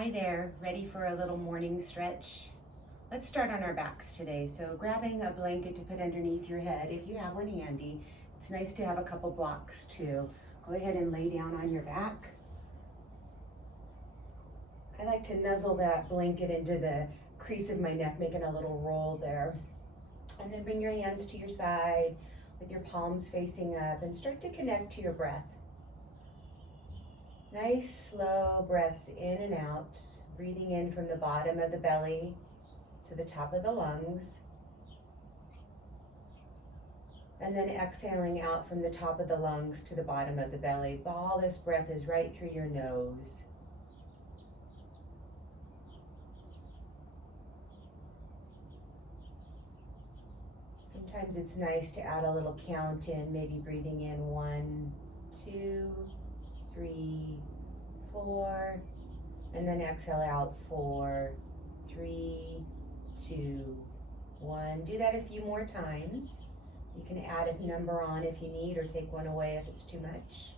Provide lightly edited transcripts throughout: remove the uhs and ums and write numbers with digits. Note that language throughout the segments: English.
Hi there, ready for a little morning stretch? Let's start on our backs today. So grabbing a blanket to put underneath your head, if you have one handy. It's nice to have a couple blocks too. Go ahead and lay down on your back. I like to nuzzle that blanket into the crease of my neck, making a little roll there. And then bring your hands to your side with your palms facing up and start to connect to your breath. Nice slow breaths in and out, breathing in from the bottom of the belly to the top of the lungs. And then exhaling out from the top of the lungs to the bottom of the belly. All this breath is right through your nose. Sometimes it's nice to add a little count in, maybe breathing in 1, 2, 3, 4, and then exhale out 4, 3, 2, 1. Do that a few more times. You can add a number on if you need, or take one away if it's too much.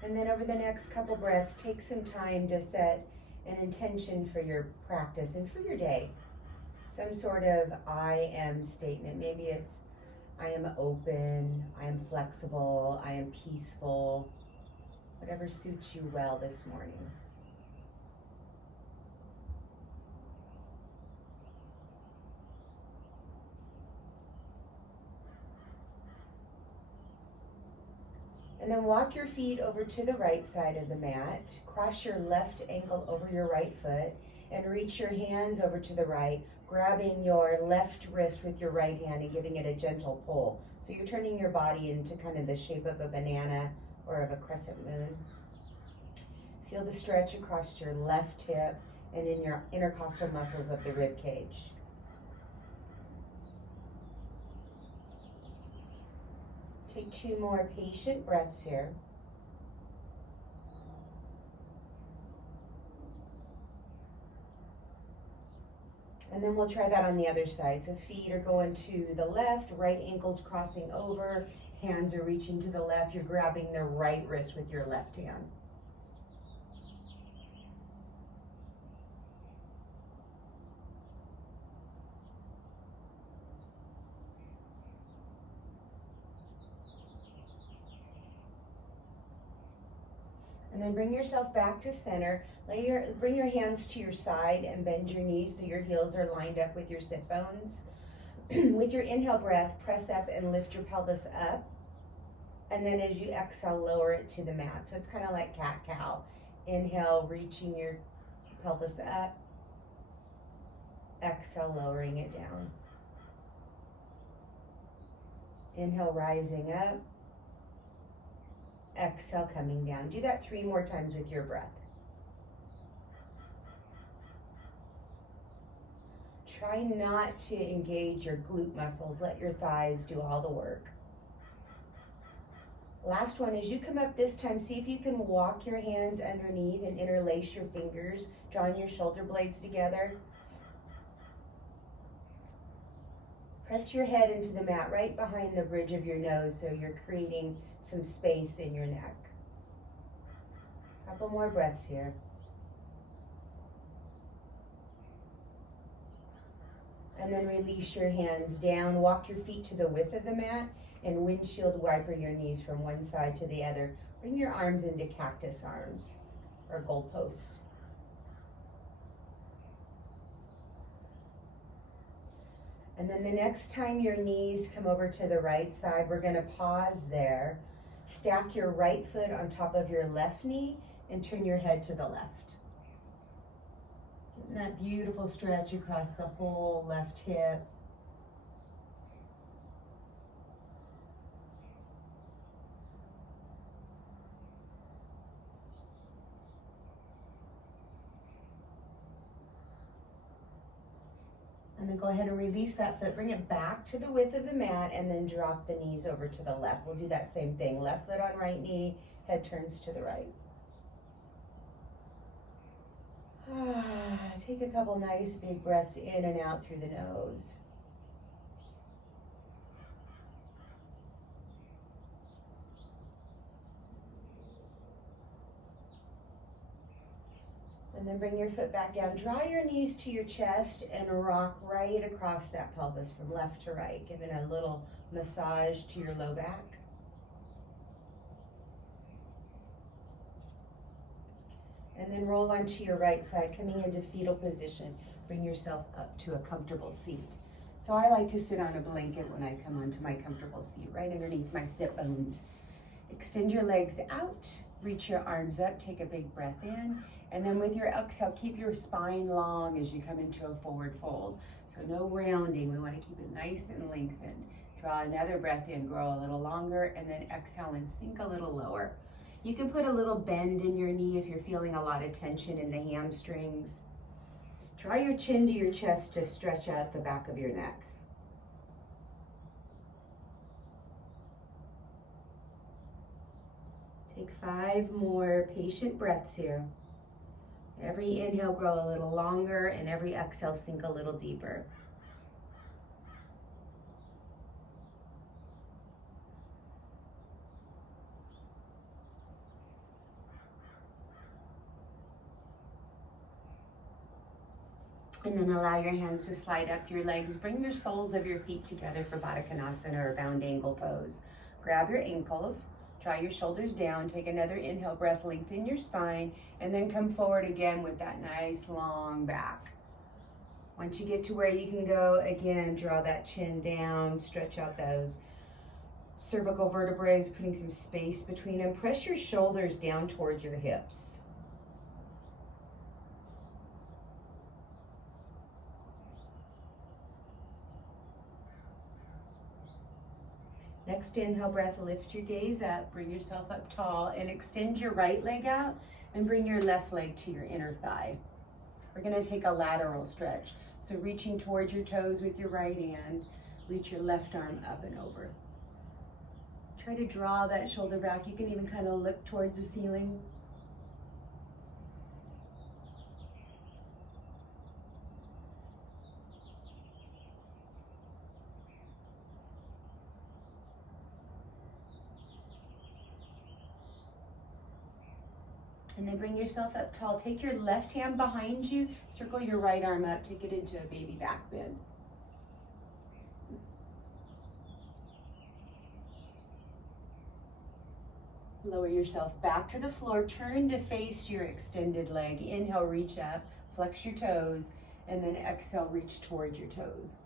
And then over the next couple breaths, take some time to set an intention for your practice and for your day. Some sort of I am statement. Maybe it's I am open, I am flexible, I am peaceful, whatever suits you well this morning. And then walk your feet over to the right side of the mat. Cross your left ankle over your right foot and reach your hands over to the right, grabbing your left wrist with your right hand and giving it a gentle pull. So you're turning your body into kind of the shape of a banana or of a crescent moon. Feel the stretch across your left hip and in your intercostal muscles of the rib cage. Take 2 more patient breaths here. And then we'll try that on the other side. So feet are going to the left, right ankle's crossing over, hands are reaching to the left. You're grabbing the right wrist with your left hand. And then bring yourself back to center. Bring your hands to your side and bend your knees so your heels are lined up with your sit bones. With your inhale breath, press up and lift your pelvis up. And then as you exhale, lower it to the mat. So it's kind of like cat-cow. Inhale, reaching your pelvis up. Exhale, lowering it down. Inhale, rising up. Exhale, coming down. Do that 3 more times with your breath. Try not to engage your glute muscles. Let your thighs do all the work. Last one, as you come up this time, see if you can walk your hands underneath and interlace your fingers, drawing your shoulder blades together. Press your head into the mat right behind the bridge of your nose so you're creating some space in your neck. Couple more breaths here. And then release your hands down. Walk your feet to the width of the mat and windshield wiper your knees from one side to the other. Bring your arms into cactus arms or goalpost. And then the next time your knees come over to the right side, we're going to pause there. Stack your right foot on top of your left knee and turn your head to the left. Getting that beautiful stretch across the whole left hip. And then go ahead and release that foot, bring it back to the width of the mat, and then drop the knees over to the left. We'll do that same thing. Left foot on right knee, head turns to the right. Take a couple nice big breaths in and out through the nose. And then bring your foot back down. Draw your knees to your chest and rock right across that pelvis from left to right, giving a little massage to your low back. And then roll onto your right side, coming into fetal position. Bring yourself up to a comfortable seat. So I like to sit on a blanket when I come onto my comfortable seat, right underneath my sit bones. Extend your legs out, reach your arms up, take a big breath in, and then with your exhale, keep your spine long as you come into a forward fold. So no rounding, we want to keep it nice and lengthened. Draw another breath in, grow a little longer, and then exhale and sink a little lower. You can put a little bend in your knee if you're feeling a lot of tension in the hamstrings. Draw your chin to your chest to stretch out the back of your neck. Take 5 more patient breaths here. Every inhale, grow a little longer, and every exhale, sink a little deeper. And then allow your hands to slide up your legs. Bring your soles of your feet together for Baddha Konasana or bound ankle pose. Grab your ankles, draw your shoulders down, take another inhale breath, lengthen your spine, and then come forward again with that nice long back. Once you get to where you can go, again, draw that chin down, stretch out those cervical vertebrae, putting some space between them. Press your shoulders down towards your hips. Next inhale breath, lift your gaze up, bring yourself up tall, and extend your right leg out and bring your left leg to your inner thigh. We're gonna take a lateral stretch. So reaching towards your toes with your right hand, reach your left arm up and over. Try to draw that shoulder back. You can even kind of look towards the ceiling. And then bring yourself up tall. Take your left hand behind you, circle your right arm up, take it into a baby back bend. Lower yourself back to the floor, turn to face your extended leg. Inhale, reach up, flex your toes, and then exhale, reach towards your toes.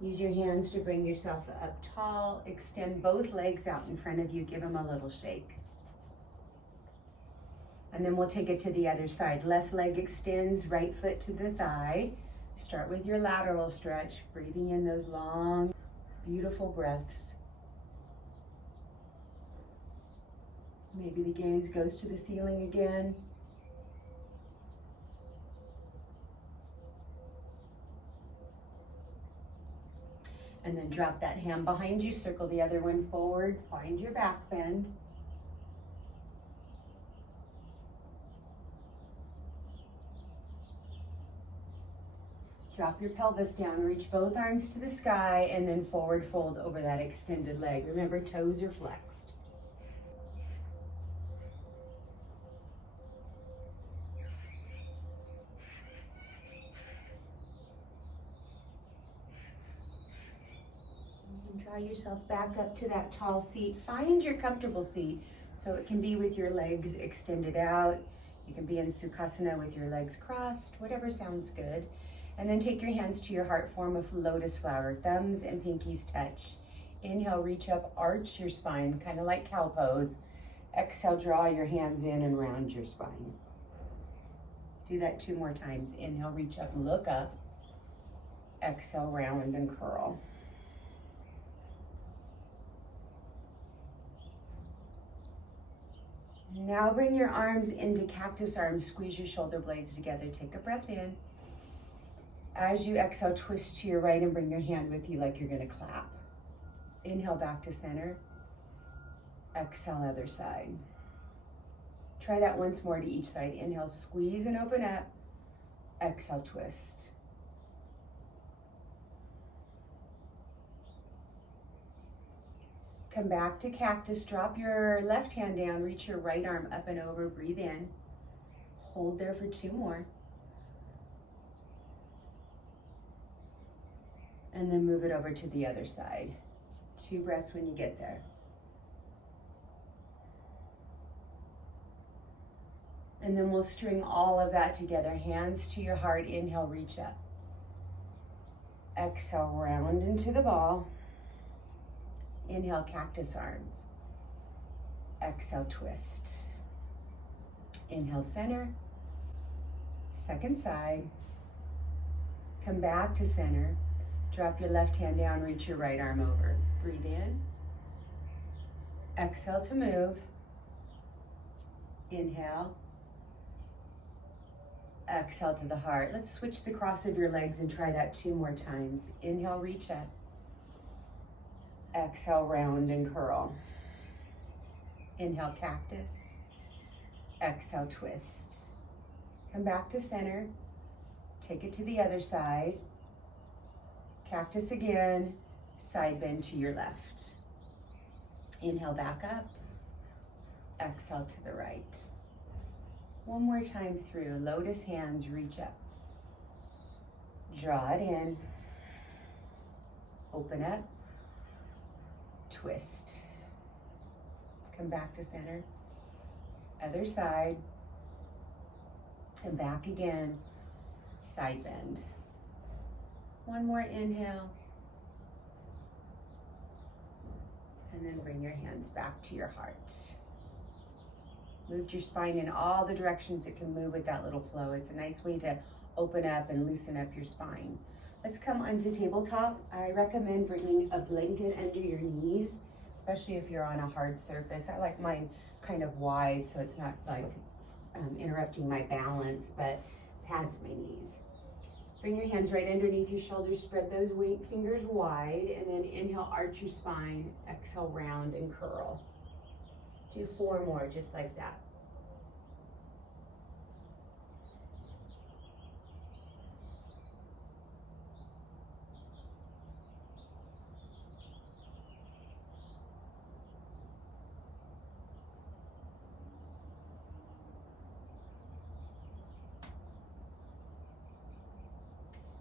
Use your hands to bring yourself up tall. Extend both legs out in front of you. Give them a little shake. And then we'll take it to the other side. Left leg extends, right foot to the thigh. Start with your lateral stretch, breathing in those long, beautiful breaths. Maybe the gaze goes to the ceiling again. And then drop that hand behind you, circle the other one forward, find your back bend. Drop your pelvis down, reach both arms to the sky, and then forward fold over that extended leg. Remember, toes are flexed. Draw yourself back up to that tall seat. Find your comfortable seat. So it can be with your legs extended out. You can be in Sukhasana with your legs crossed, whatever sounds good. And then take your hands to your heart form of lotus flower. Thumbs and pinkies touch. Inhale, reach up, arch your spine, kind of like cow pose. Exhale, draw your hands in and round your spine. Do that 2 more times. Inhale, reach up, look up. Exhale, round and curl. Now bring your arms into cactus arms. Squeeze your shoulder blades together. Take a breath in. As you exhale, twist to your right and bring your hand with you like you're going to clap. Inhale back to center. Exhale, other side. Try that once more to each side. Inhale, squeeze and open up. Exhale, twist. Come back to cactus. Drop your left hand down. Reach your right arm up and over. Breathe in. Hold there for 2 more. And then move it over to the other side. 2 breaths when you get there. And then we'll string all of that together. Hands to your heart. Inhale, reach up. Exhale, round into the ball. Inhale, cactus arms. Exhale, twist. Inhale, center. Second side. Come back to center. Drop your left hand down, reach your right arm over. Breathe in. Exhale to move. Inhale. Exhale to the heart. Let's switch the cross of your legs and try that 2 more times. Inhale, reach up. Exhale, round and curl. Inhale, cactus. Exhale, twist. Come back to center. Take it to the other side. Cactus again. Side bend to your left. Inhale, back up. Exhale to the right. One more time through. Lotus hands, reach up. Draw it in. Open up. Twist. Come back to center. Other side. And back again. Side bend. One more inhale. And then bring your hands back to your heart. Move your spine in all the directions it can move with that little flow. It's a nice way to open up and loosen up your spine. Let's come onto tabletop. I recommend bringing a blanket under your knees, especially if you're on a hard surface. I like mine kind of wide so it's not like interrupting my balance, but pads my knees. Bring your hands right underneath your shoulders, spread those fingers wide, and then inhale, arch your spine, exhale, round and curl. Do 4 more, just like that.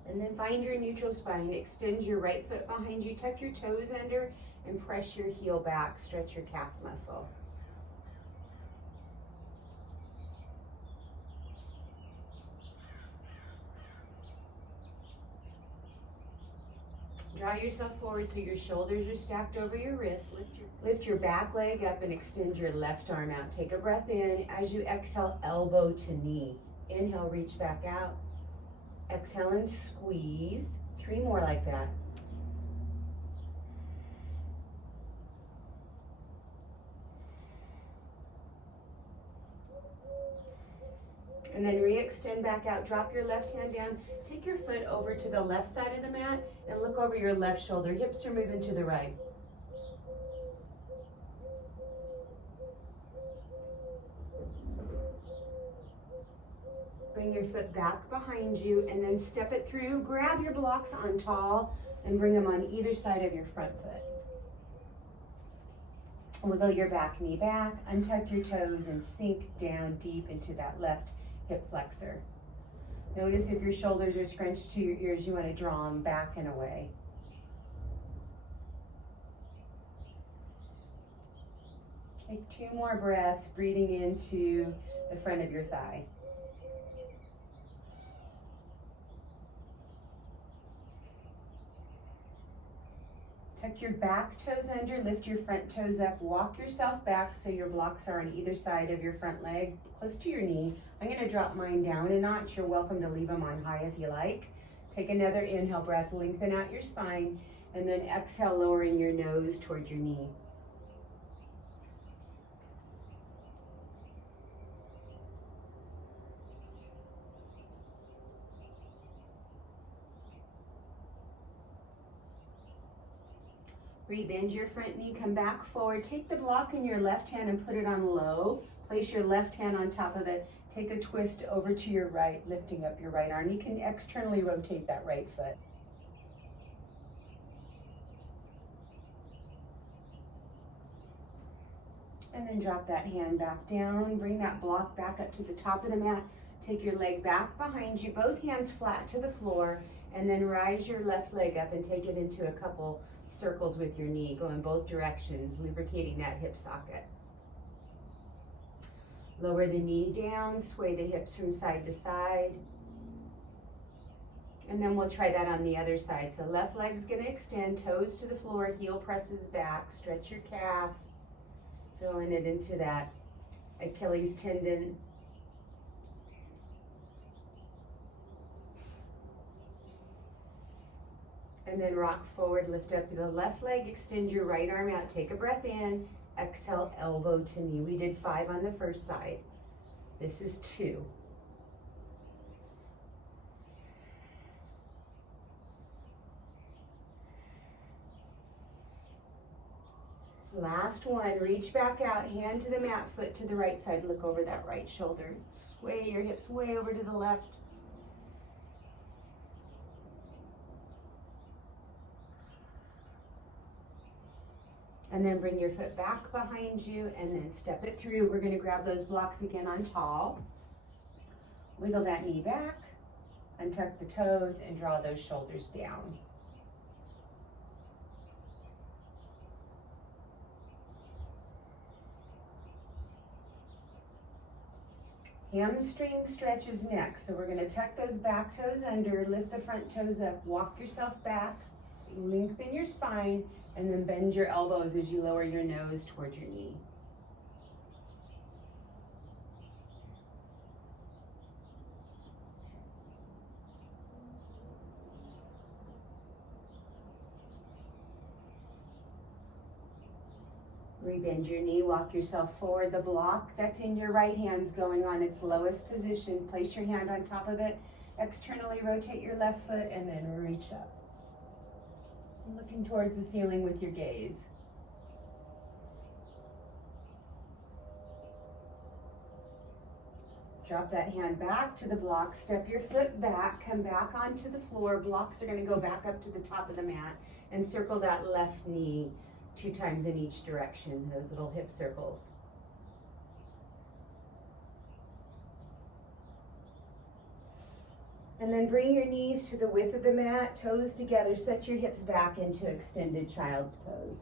And then find your neutral spine. Extend your right foot behind you. Tuck your toes under and press your heel back. Stretch your calf muscle. Draw yourself forward so your shoulders are stacked over your wrists. Lift your back leg up and extend your left arm out. Take a breath in. As you exhale, elbow to knee. Inhale, reach back out. Exhale and squeeze. 3 more like that. And then re-extend back out. Drop your left hand down. Take your foot over to the left side of the mat and look over your left shoulder. Hips are moving to the right. Bring your foot back behind you and then step it through. Grab your blocks on tall and bring them on either side of your front foot. Wiggle your back knee back, untuck your toes and sink down deep into that left hip flexor. Notice if your shoulders are scrunched to your ears, you want to draw them back and away. Take 2 more breaths, breathing into the front of your thigh. Tuck your back toes under, lift your front toes up, walk yourself back so your blocks are on either side of your front leg, close to your knee. I'm going to drop mine down a notch. You're welcome to leave them on high if you like. Take another inhale breath, lengthen out your spine, and then exhale, lowering your nose toward your knee. Rebend your front knee, come back forward. Take the block in your left hand and put it on low. Place your left hand on top of it. Take a twist over to your right, lifting up your right arm. You can externally rotate that right foot. And then drop that hand back down. Bring that block back up to the top of the mat. Take your leg back behind you, both hands flat to the floor, and then rise your left leg up and take it into a couple circles with your knee. Go in both directions, lubricating that hip socket. Lower the knee down, sway the hips from side to side. And then we'll try that on the other side. So left leg's gonna extend, toes to the floor, heel presses back, stretch your calf, filling it into that Achilles tendon. And then rock forward, lift up the left leg, extend your right arm out, take a breath in, exhale, elbow to knee. We did 5 on the first side. This is 2. Last one, reach back out, hand to the mat, foot to the right side, look over that right shoulder. Sway your hips way over to the left. And then bring your foot back behind you and then step it through. We're gonna grab those blocks again on tall. Wiggle that knee back, untuck the toes, and draw those shoulders down. Hamstring stretch is next. So we're gonna tuck those back toes under, lift the front toes up, walk yourself back, lengthen your spine, and then bend your elbows as you lower your nose towards your knee. Rebend your knee, walk yourself forward. The block that's in your right hand's going on its lowest position. Place your hand on top of it. Externally rotate your left foot and then reach up. Looking towards the ceiling with your gaze. Drop that hand back to the block, step your foot back, come back onto the floor. Blocks are gonna go back up to the top of the mat and circle that left knee 2 times in each direction, those little hip circles. And then bring your knees to the width of the mat, toes together, set your hips back into extended child's pose.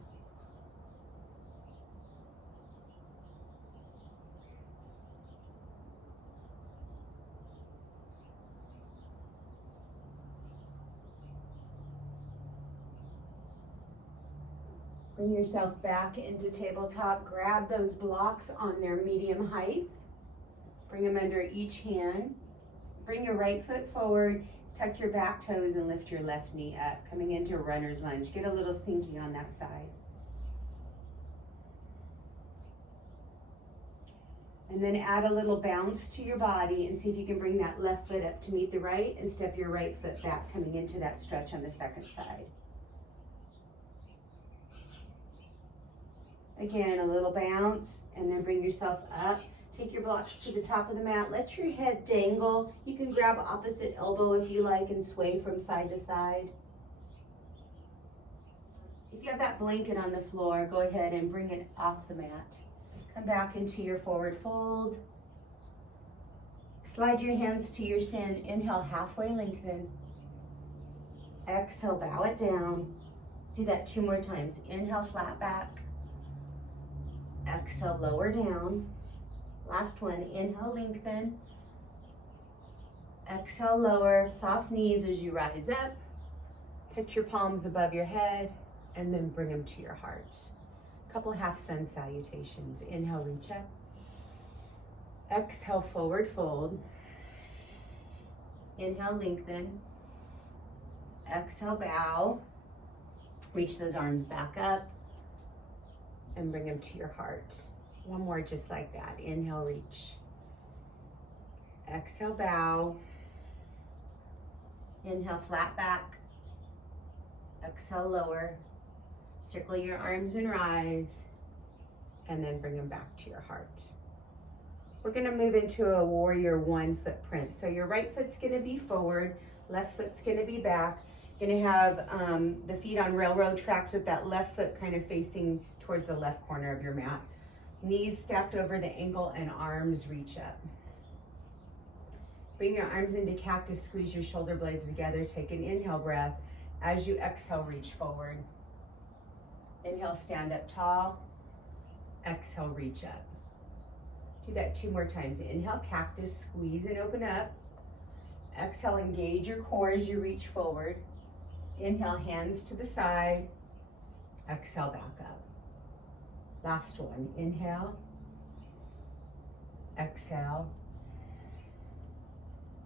Bring yourself back into tabletop. Grab those blocks on their medium height. Bring them under each hand. Bring your right foot forward, tuck your back toes and lift your left knee up, coming into runner's lunge. Get a little sinking on that side. And then add a little bounce to your body and see if you can bring that left foot up to meet the right and step your right foot back, coming into that stretch on the second side. Again, a little bounce and then bring yourself up. Take your blocks to the top of the mat. Let your head dangle. You can grab opposite elbow if you like and sway from side to side. If you have that blanket on the floor, go ahead and bring it off the mat. Come back into your forward fold. Slide your hands to your shin. Inhale, halfway lengthen. Exhale, bow it down. Do that 2 more times. Inhale, flat back. Exhale, lower down. Last one, inhale, lengthen. Exhale, lower, soft knees as you rise up. Put your palms above your head and then bring them to your heart. A couple half sun salutations. Inhale, reach up. Exhale, forward fold. Inhale, lengthen. Exhale, bow. Reach the arms back up and bring them to your heart. One more just like that. Inhale, reach. Exhale, bow. Inhale, flat back. Exhale, lower. Circle your arms and rise, and then bring them back to your heart. We're gonna move into a warrior one footprint. So your right foot's gonna be forward, left foot's gonna be back. You're gonna have the feet on railroad tracks with that left foot kind of facing towards the left corner of your mat. Knees stacked over the ankle and arms reach up. Bring your arms into cactus, squeeze your shoulder blades together. Take an inhale breath. As you exhale, reach forward. Inhale, stand up tall. Exhale, reach up. Do that 2 more times. Inhale, cactus, squeeze and open up. Exhale, engage your core as you reach forward. Inhale, hands to the side. Exhale, back up. Last one. Inhale. Exhale.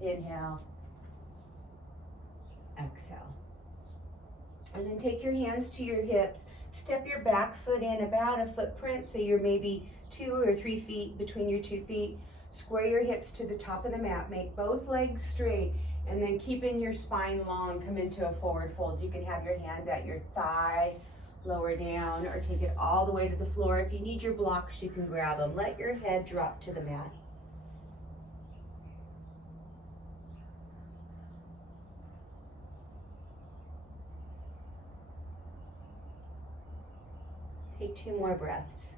Inhale. Exhale. And then take your hands to your hips. Step your back foot in about a footprint, so you're maybe 2 or 3 feet between your 2 feet. Square your hips to the top of the mat. Make both legs straight, and then keeping your spine long, come into a forward fold. You can have your hand at your thigh, lower down, or take it all the way to the floor. If you need your blocks, you can grab them. Let your head drop to the mat. Take 2 more breaths.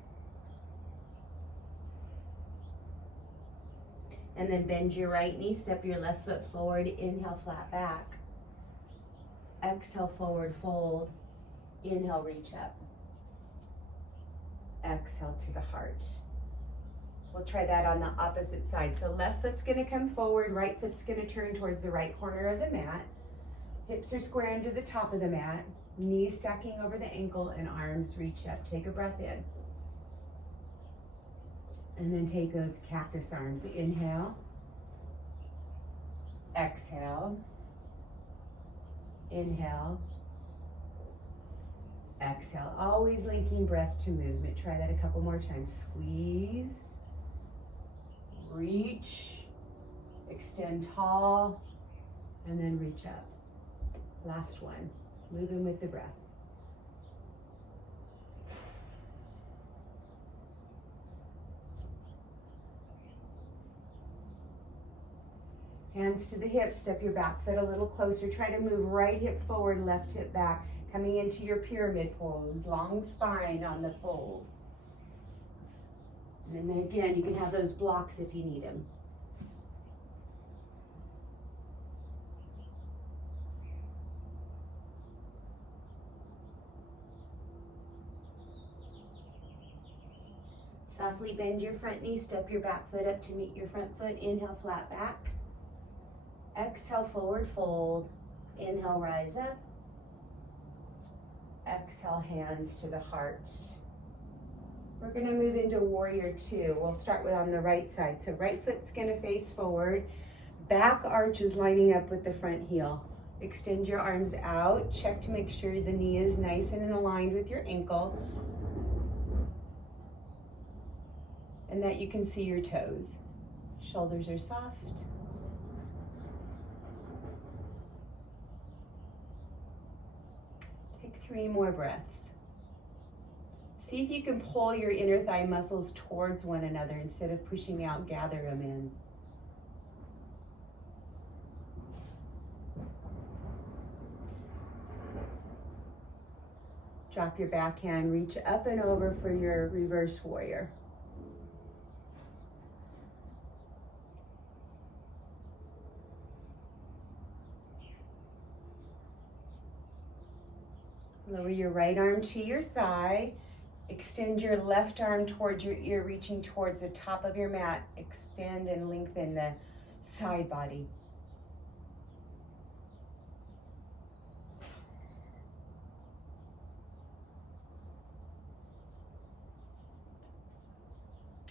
And then bend your right knee, step your left foot forward, inhale, flat back. Exhale, forward fold. Inhale, reach up. Exhale to the heart. We'll try that on the opposite side. So left foot's gonna come forward, right foot's gonna turn towards the right corner of the mat. Hips are square into the top of the mat. Knees stacking over the ankle and arms reach up. Take a breath in. And then take those cactus arms. Inhale. Exhale. Inhale. Exhale. Always linking breath to movement. Try that a couple more times. Squeeze. Reach. Extend tall. And then reach up. Last one. Moving with the breath. Hands to the hips, step your back foot a little closer. Try to move right hip forward, left hip back. Coming into your pyramid pose, long spine on the fold. And then again, you can have those blocks if you need them. Softly bend your front knee, step your back foot up to meet your front foot. Inhale, flat back. Exhale, forward fold. Inhale, rise up. Exhale, hands to the heart. We're gonna move into warrior two. We'll start with on the right side. So right foot's gonna face forward. Back arch is lining up with the front heel. Extend your arms out. Check to make sure the knee is nice and aligned with your ankle, and that you can see your toes. Shoulders are soft. Take 3 more breaths. See if you can pull your inner thigh muscles towards one another instead of pushing out, gather them in. Drop your backhand, reach up and over for your reverse warrior. Lower your right arm to your thigh. Extend your left arm towards your ear, reaching towards the top of your mat. Extend and lengthen the side body.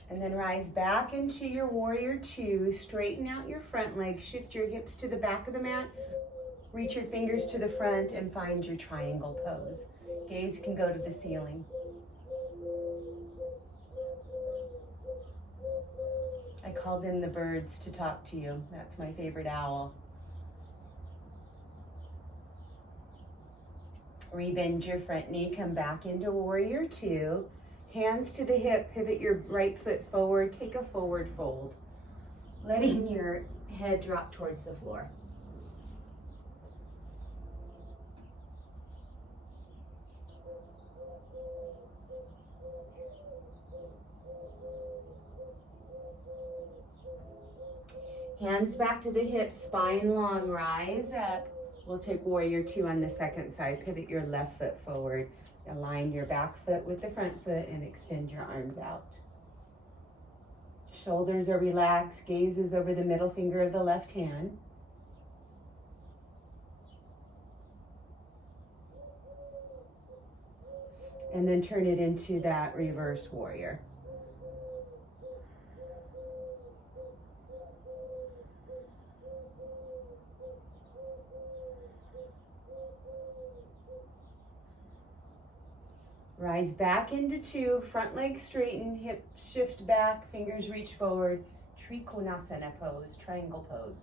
And then rise back into your warrior two. Straighten out your front leg. Shift your hips to the back of the mat. Reach your fingers to the front and find your triangle pose. Gaze can go to the ceiling. I called in the birds to talk to you. That's my favorite owl. Rebend your front knee, come back into warrior two. Hands to the hip, pivot your right foot forward, take a forward fold, letting your head drop towards the floor. Hands back to the hips, spine long, rise up. We'll take warrior two on the second side. Pivot your left foot forward. Align your back foot with the front foot and extend your arms out. Shoulders are relaxed, gaze is over the middle finger of the left hand. And then turn it into that reverse warrior. Rise back into two, front leg straighten, hip shift back, fingers reach forward, Trikonasana pose, triangle pose.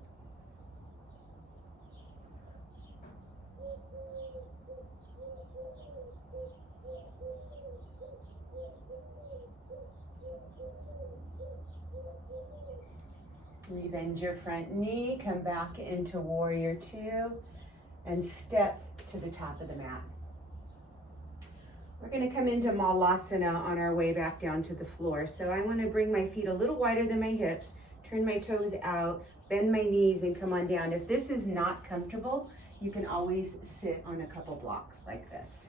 Rebend your front knee, come back into warrior two, and step to the top of the mat. We're going to come into Malasana on our way back down to the floor. So I want to bring my feet a little wider than my hips, turn my toes out, bend my knees, and come on down. If this is not comfortable, you can always sit on a couple blocks like this.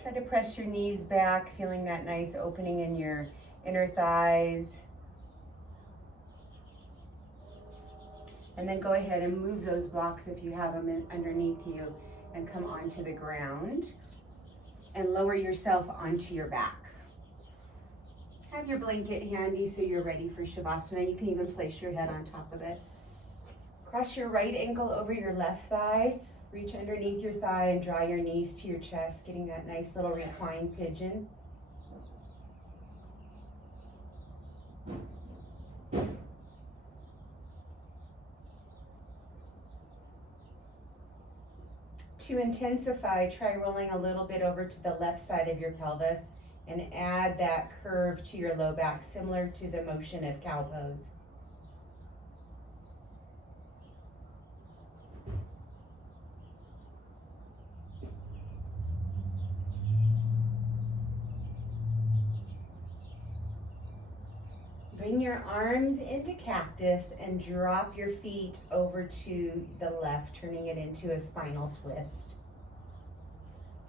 Try to press your knees back, feeling that nice opening in your inner thighs. And then go ahead and move those blocks if you have them underneath you and come onto the ground and lower yourself onto your back. Have your blanket handy so you're ready for Shavasana. You can even place your head on top of it. Cross your right ankle over your left thigh. Reach underneath your thigh and draw your knees to your chest, getting that nice little reclined pigeon. To intensify, try rolling a little bit over to the left side of your pelvis and add that curve to your low back, similar to the motion of cow pose. Bring your arms into cactus and drop your feet over to the left, turning it into a spinal twist.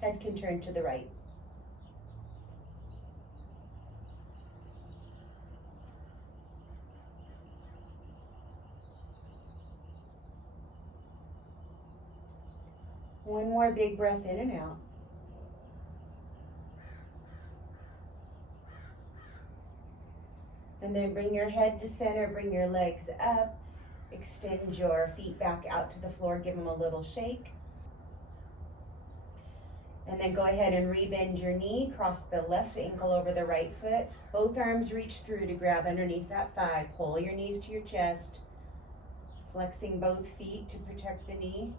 Head can turn to the right. One more big breath in and out. And then bring your head to center, bring your legs up, extend your feet back out to the floor, give them a little shake. And then go ahead and rebend your knee, cross the left ankle over the right foot. Both arms reach through to grab underneath that thigh. Pull your knees to your chest, flexing both feet to protect the knee.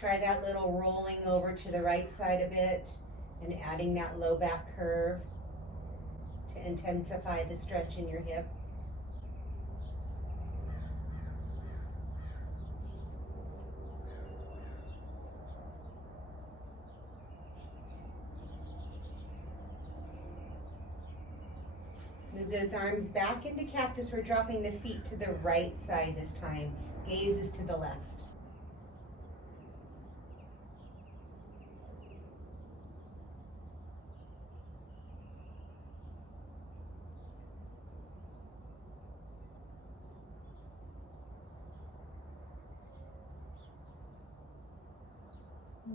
Try that little rolling over to the right side a bit and adding that low back curve to intensify the stretch in your hip. Move those arms back into cactus. We're dropping the feet to the right side this time. Gaze is to the left.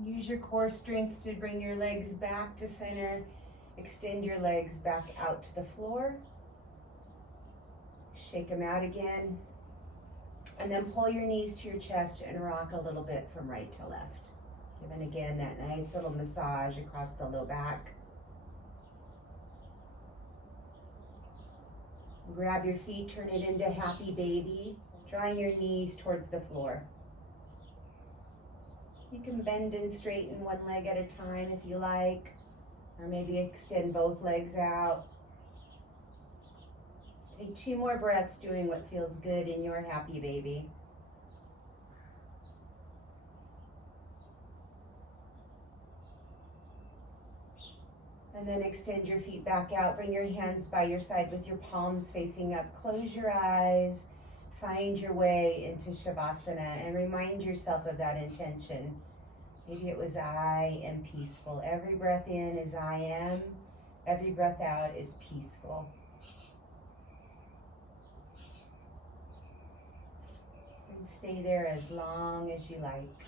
Use your core strength to bring your legs back to center. Extend your legs back out to the floor. Shake them out again. And then pull your knees to your chest and rock a little bit from right to left. Giving again that nice little massage across the low back. Grab your feet, turn it into happy baby, drawing your knees towards the floor. You can bend and straighten one leg at a time if you like, or maybe extend both legs out. Take 2 more breaths doing what feels good in your happy baby. And then extend your feet back out. Bring your hands by your side with your palms facing up. Close your eyes. Find your way into Shavasana and remind yourself of that intention. Maybe it was I am peaceful. Every breath in is I am. Every breath out is peaceful. And stay there as long as you like.